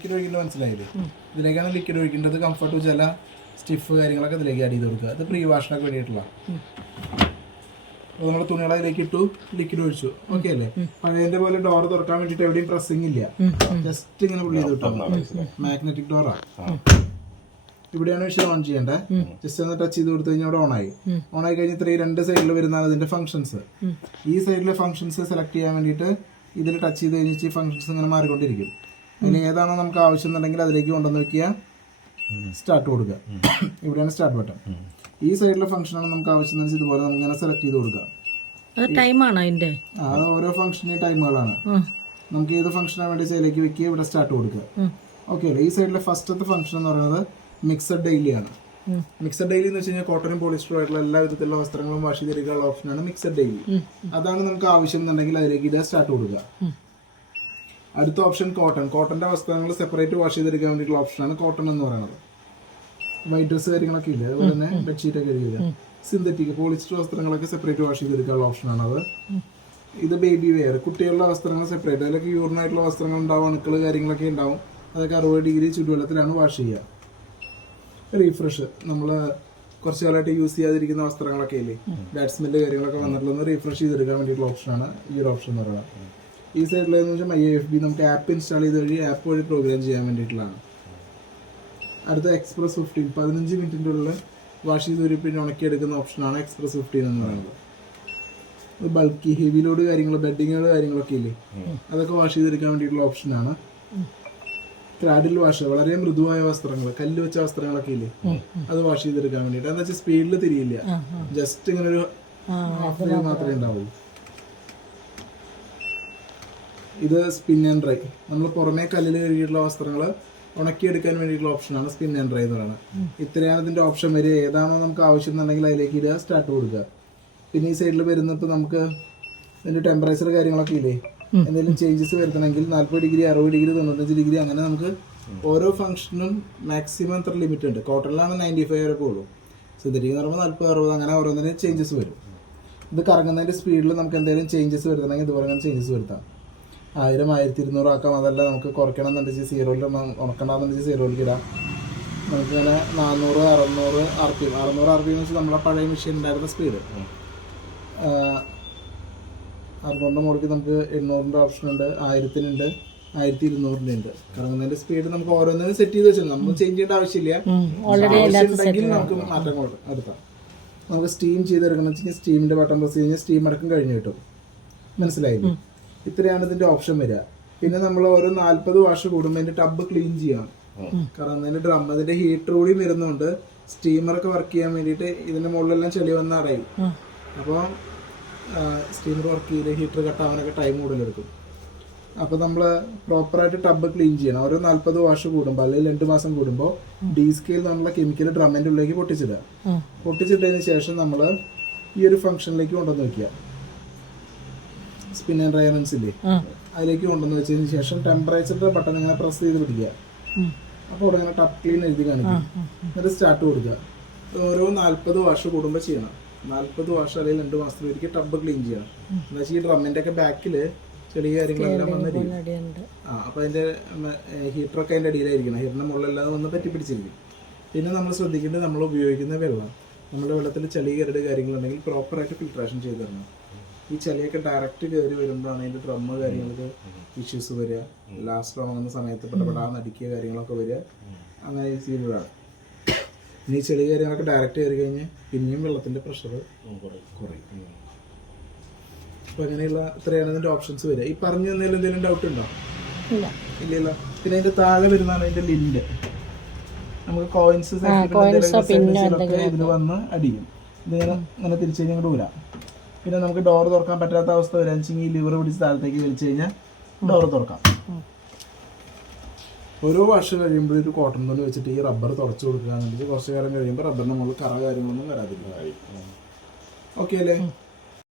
Liquid ഒഴിക്കേണ്ടത് മനസ്സിലായില്ലേ? ഇതിലേക്കാണ് liquid ഒഴിക്കേണ്ടത്. Comfort ചില stiff കാര്യങ്ങളൊക്കെ ഇതിലേക്ക് ആഡ് ചെയ്ത് കൊടുക്കുക. അത് പ്രീ വാഷിനൊക്കെ വേണ്ടിയിട്ടുള്ള. നമ്മൾ തുണികളെ അതിലേക്ക് ഇട്ടു, ലിക്വിഡ് ഒഴിച്ചു. ഓക്കെ അല്ലേ? പഴയതിന്റെ പോലെ ഡോർ തുറക്കാൻ വേണ്ടിട്ട് എവിടെയും പ്രസ്സിങ് ഇല്ല. ജസ്റ്റ് ഇങ്ങനെ പുള്ളി ചെയ്ത് കിട്ടും. മാഗ്നറ്റിക് ഡോറാ. ഇവിടെയാണ് മെഷീൻ ഓൺ ചെയ്യേണ്ടത്. ജസ്റ്റ് ഒന്ന് ടച്ച് ചെയ്ത് കൊടുത്തു കഴിഞ്ഞാൽ അവിടെ ഓണായി. ഓണായി കഴിഞ്ഞാൽ രണ്ട് സൈഡിൽ വരുന്നതാണ് ഇതിന്റെ ഫംഗ്ഷൻസ്. ഈ സൈഡിലെ ഫംഗ്ഷൻസ് സെലക്ട് ചെയ്യാൻ വേണ്ടിയിട്ട് ഇതിൽ ടച്ച് ചെയ്ത് കഴിഞ്ഞിട്ട് ഫംഗ്ഷൻസ് ഇങ്ങനെ മാറിക്കൊണ്ടിരിക്കും. അതിന് ഏതാണോ നമുക്ക് ആവശ്യം എന്നുണ്ടെങ്കിൽ അതിലേക്ക് കൊണ്ടുവന്ന് വെക്കുക, സ്റ്റാർട്ട് കൊടുക്കുക. ഇവിടെയാണ് സ്റ്റാർട്ട് ബട്ടൺ. ഈ സൈഡിലെ ഫംഗ്ഷനാണ് നമുക്ക് ആവശ്യം ഇതുപോലെ നമുക്ക് ഇങ്ങനെ സെലക്ട് ചെയ്ത് കൊടുക്കുക. അത് ഓരോ ഫംഗ്ഷന് ടൈമുകളാണ്. നമുക്ക് ഏത് ഫംഗ്ഷനാണ് വേണ്ടി അതിലേക്ക് വെക്കുക, ഇവിടെ സ്റ്റാർട്ട് കൊടുക്കുക. ഓക്കെ അല്ലേ? ഈ സൈഡിലെ ഫസ്റ്റത്തെ ഫംഗ്ഷൻ എന്ന് പറയുന്നത് മിക്സഡ് ഡെയിലി ആണ്. മിക്സഡ് ഡെയിലി എന്ന് വെച്ച് കഴിഞ്ഞാൽ കോട്ടനും പോളിസ്റ്ററും ആയിട്ടുള്ള എല്ലാ വിധത്തിലുള്ള വസ്ത്രങ്ങളും വാഷ് ചെയ്തെടുക്കാനുള്ള ഓപ്ഷനാണ് മിക്സഡ് ഡെയിലി. അതാണ് നമുക്ക് ആവശ്യം എന്നുണ്ടെങ്കിൽ അതിലേക്ക് ഇടുക, സ്റ്റാർട്ട് കൊടുക്കുക. അടുത്ത ഓപ്ഷൻ കോട്ടൺ. കോട്ടന്റെ വസ്ത്രങ്ങൾ സെപ്പറേറ്റ് വാഷ് ചെയ്തെടുക്കാൻ വേണ്ടിയിട്ടുള്ള ഓപ്ഷനാണ് കോട്ടൺ എന്ന് പറയുന്നത്. വൈറ്റ് ഡ്രസ് കാര്യങ്ങളൊക്കെ ഇല്ലേ, അതുപോലെ തന്നെ ബെഡ്ഷീറ്റ് ഒക്കെ കഴുകുക. സിന്തറ്റിക് പോളിസ്റ്റർ വസ്ത്രങ്ങളൊക്കെ സെപ്പറേറ്റ് വാഷ് ചെയ്തെടുക്കാനുള്ള ഓപ്ഷനാണ് അത്. ഇത് ബേബി വെയർ, കുട്ടികളുടെ വസ്ത്രങ്ങൾ സെപ്പറേറ്റ്. അതിലൊക്കെ യൂറിനായിട്ടുള്ള വസ്ത്രങ്ങൾ ഉണ്ടാവും, അണുക്കൾ കാര്യങ്ങളൊക്കെ ഉണ്ടാവും. അതൊക്കെ 60 ഡിഗ്രി ചുടുവെള്ളത്തിലാണ് വാഷ് ചെയ്യുക. റീഫ്രഷ്, നമ്മൾ കുറച്ച് കാലമായിട്ട് യൂസ് ചെയ്യാതിരിക്കുന്ന വസ്ത്രങ്ങളൊക്കെ ഇല്ലേ, ബാഡ് സ്മെല്ല് കാര്യങ്ങളൊക്കെ വന്നിട്ടുള്ള റീഫ്രഷ് ചെയ്തെടുക്കാൻ വേണ്ടിയിട്ടുള്ള ഓപ്ഷനാണ് ഈ ഒരു ഓപ്ഷൻ എന്ന് പറയുന്നത്. ഈ സൈഡിലെന്ന് വെച്ചാൽ IFB, നമുക്ക് ആപ്പ് ഇൻസ്റ്റാൾ ചെയ്ത് വഴി ആപ്പ് വഴി പ്രോഗ്രാം ചെയ്യാൻ വേണ്ടിയിട്ടുള്ളതാണ്. അടുത്ത എക്സ്പ്രസ് 15, 15 മിനിറ്റിൻ്റെ ഉള്ളിൽ വാഷ് ചെയ്ത് ഒരു പിന്നെ ഉണക്കിയെടുക്കുന്ന ഓപ്ഷനാണ് എക്സ്പ്രസ് 15 എന്ന് പറയുന്നത്. ബൾക്കി ഹെവി ലോഡ് കാര്യങ്ങൾ, ബെഡിങ്ങുകൾ കാര്യങ്ങളൊക്കെ ഇല്ലേ, അതൊക്കെ വാഷ് ചെയ്തെടുക്കാൻ വേണ്ടിയിട്ടുള്ള ഓപ്ഷനാണ്. ക്രാഡിൽ വാഷ്, വളരെ മൃദുവായ വസ്ത്രങ്ങൾ, കല്ല് വെച്ച വസ്ത്രങ്ങളൊക്കെ ഇല്ലേ, അത് വാഷ് ചെയ്തെടുക്കാൻ വേണ്ടിയിട്ട്. എന്താ വെച്ചാൽ സ്പീഡിൽ തിരിയില്ല, ജസ്റ്റ് ഇങ്ങനെ ഒരു ഹാഫ് ഡേ മാത്രമേ ഉണ്ടാവുള്ളൂ. ഇത് സ്പിൻ ആൻഡ് ഡ്രൈ, നമ്മൾ പുറമേ കല്ലിൽ കഴുകിയിട്ടുള്ള വസ്ത്രങ്ങൾ ഉണക്കിയെടുക്കാൻ വേണ്ടിയിട്ടുള്ള ഓപ്ഷനാണ് സ്പിൻ ആൻഡ് ഡ്രൈ എന്ന് പറയുന്നത്. ഇത്രയാണ് ഇതിന്റെ ഓപ്ഷൻ വരിക. ഏതാണോ നമുക്ക് ആവശ്യം എന്നുണ്ടെങ്കിൽ അതിലേക്ക് ഇടുക, സ്റ്റാർട്ട് കൊടുക്കുക. പിന്നെ ഈ സൈഡിൽ വരുന്നപ്പോൾ നമുക്ക് ഇതിന്റെ ടെമ്പറേച്ചർ കാര്യങ്ങളൊക്കെ ഇല്ലേ, എന്തെങ്കിലും ചേഞ്ചസ് വരുത്തണമെങ്കിൽ 40 ഡിഗ്രി, 60 ഡിഗ്രി, 95 ഡിഗ്രി, അങ്ങനെ നമുക്ക് ഓരോ ഫംഗ്ഷനും മാക്സിമം എത്ര ലിമിറ്റ് ഉണ്ട്. കോട്ടണിലാണ് 95 വരെ പോകുള്ളൂ. സിന്തറ്റിക് എന്ന് പറയുമ്പോൾ 40, 60, അങ്ങനെ ഓരോന്നിനും ചേഞ്ചസ് വരും. ഇത് കറങ്ങുന്നതിന്റെ സ്പീഡിൽ നമുക്ക് എന്തെങ്കിലും ചേഞ്ചസ് വരുത്തണമെങ്കിൽ ഇതുപോലെ അങ്ങനെ ചേഞ്ചസ് വരുത്താം. 1000, 1200 ആക്കാം. അതല്ല നമുക്ക് കുറയ്ക്കണം എന്നുണ്ടെങ്കിൽ 0-ൽ ഉണക്കണമെന്നുണ്ടെങ്കിൽ 0-ലേക്ക് ഇടാം. നമുക്കിങ്ങനെ 400, 600 RPM. 600 RPM എന്ന് വെച്ചാൽ നമ്മളെ പഴയ മെഷീൻ ഉണ്ടായിരുന്ന സ്പീഡ്. 600 മുകളിൽ നമുക്ക് 800-ൻ്റെ ഓപ്ഷൻ ഉണ്ട്, 1000-നുണ്ട്, 1200-ൻ്റെ ഉണ്ട്. കറങ്ങുന്നതിന്റെ സ്പീഡ് നമുക്ക് ഓരോന്നിനും സെറ്റ് ചെയ്ത് വെച്ചാൽ നമ്മൾ ചേഞ്ച് ചെയ്യേണ്ട ആവശ്യമില്ല. ആവശ്യമുണ്ടെങ്കിൽ നമുക്ക് മാറ്റം എടുക്കാം. നമുക്ക് സ്റ്റീം ചെയ്തെടുക്കണം വെച്ചാൽ സ്റ്റീമിന്റെ ബട്ടൺ പ്രസ് കഴിഞ്ഞാൽ സ്റ്റീം അടക്കം കഴിഞ്ഞ് കിട്ടും. മനസ്സിലായില്ലേ? ഇത്രയാണ് ഇതിന്റെ ഓപ്ഷൻ വരിക. പിന്നെ നമ്മൾ ഓരോ 40 വാഷ് കൂടുമ്പോൾ അതിന്റെ ടബ് ക്ലീൻ ചെയ്യണം. കാരണം അതിന്റെ ഡ്രം, അതിന്റെ ഹീറ്റർ കൂടി വരുന്നുണ്ട്. സ്റ്റീമറൊക്കെ വർക്ക് ചെയ്യാൻ വേണ്ടിയിട്ട് ഇതിന്റെ മുകളിലെല്ലാം ചെളി വന്ന് അടയും. അപ്പോൾ സ്റ്റീമർ വർക്ക് ചെയ്ത് ഹീറ്റർ കട്ടാവാനൊക്കെ ടൈം കൂടുതലെടുക്കും. അപ്പോൾ നമ്മൾ പ്രോപ്പറായിട്ട് ടബ് ക്ലീൻ ചെയ്യണം. ഓരോ 40 വാഷ് കൂടുമ്പോൾ അല്ലെങ്കിൽ 2 മാസം കൂടുമ്പോൾ ഡീസ്കെയിൽ നമ്മളുള്ള കെമിക്കൽ ഡ്രമ്മിന്റെ ഉള്ളിലേക്ക് പൊട്ടിച്ചിടുക. പൊട്ടിച്ചിട്ടതിന് ശേഷം നമ്മൾ ഈ ഒരു ഫംഗ്ഷനിലേക്ക് കൊണ്ടുവന്ന് വെക്കുക. സ്പിൻ ആൻഡ് ഡ്രൈ ഇല്ലേ, അതിലേക്ക് കൊണ്ടുവന്ന് വെച്ചതിന് ശേഷം ടെമ്പറേച്ചറിന്റെ ബട്ടൺ ഇങ്ങനെ പ്രസ് ചെയ്ത് പിടിക്കുക. അപ്പോൾ അവിടെ ഇങ്ങനെ ടപ്പ് ക്ലീൻ എഴുതി കാണിക്കും. എന്നിട്ട് സ്റ്റാർട്ട് കൊടുക്കുക. ഓരോ 40 വാഷ് കൂടുമ്പോൾ ചെയ്യണം. 40 വാഷ് അല്ലെങ്കിൽ 2 മാസത്തിൽ ഒരിക്കൽ ടബ് ക്ലീൻ ചെയ്യണം. എന്താ വെച്ചാൽ ഈ ഡ്രമ്മിന്റെ ഒക്കെ ബാക്കില് ചെറിയ കാര്യങ്ങളെല്ലാം വന്നിരിക്കും. അപ്പൊ അതിന്റെ ഹീറ്ററൊക്കെ അതിന്റെ അടിയിലായിരിക്കണം. ഹീറ്ററിന്റെ മുകളിലെല്ലാം വന്ന് പറ്റി പിടിച്ചിരിക്കും. പിന്നെ നമ്മൾ ശ്രദ്ധിക്കേണ്ടത് നമ്മൾ ഉപയോഗിക്കുന്ന വെള്ളം, നമ്മുടെ വെള്ളത്തിൽ ചെളി കരട് കാര്യങ്ങളുണ്ടെങ്കിൽ പ്രോപ്പറായിട്ട് ഫിൽട്രേഷൻ ചെയ്ത് തരണം. ഈ ചെളിയൊക്കെ ഡയറക്റ്റ് കയറി വരുമ്പോഴാണ് അതിന്റെ ഡ്രമ്മ് കാര്യങ്ങൾക്ക് ഇഷ്യൂസ് വരിക. ലാസ്റ്റ് ഉണങ്ങുന്ന സമയത്ത് പെടപെടാന്ന് അടിക്കുക കാര്യങ്ങളൊക്കെ വരിക. അങ്ങനെ ചെയ്യുമ്പോഴാണ്. ഇനി ഈ ചെളി കാര്യങ്ങളൊക്കെ ഡയറക്റ്റ് കയറി കഴിഞ്ഞാൽ പിന്നെയും വെള്ളത്തിന്റെ പ്രഷർ കുറയും. അപ്പൊ അങ്ങനെയുള്ള ഇത്രയാണ് ഇതിന്റെ ഓപ്ഷൻസ് വരിക. ഈ പറഞ്ഞു തന്നതിൽ എന്തെങ്കിലും ഡൗട്ട് ഉണ്ടോ? ഇല്ലല്ലോ. പിന്നെ അതിന്റെ താഴെ വരുന്നതാണ് അതിന്റെ ലിഡ്. നമുക്ക് കോയിൻസ് ഇതിന് വന്ന് അടിക്കും. ഇതിങ്ങനെ ഇങ്ങനെ തിരിച്ചു കഴിഞ്ഞാൽ കൂടെ വരാം. പിന്നെ നമുക്ക് ഡോർ തുറക്കാൻ പറ്റാത്ത അവസ്ഥ വരാച്ചെങ്കിൽ ഈ ലിവർ പിടിച്ച് താഴത്തേക്ക് വലിച്ചു കഴിഞ്ഞാൽ ഡോർ തുറക്കാം. ഓരോ വാഷ് കഴിയുമ്പോൾ ഒരു കോട്ടൺ തുണി വെച്ചിട്ട് ഈ റബ്ബർ തുറച്ചു കൊടുക്കുക എന്നുണ്ടെങ്കിൽ കുറച്ച് കാലം കഴിയുമ്പോൾ റബ്ബറിന്റെ മുകളിൽ കറ കാര്യങ്ങളൊന്നും വരാതിരിക്കും. ഓക്കെ അല്ലേ?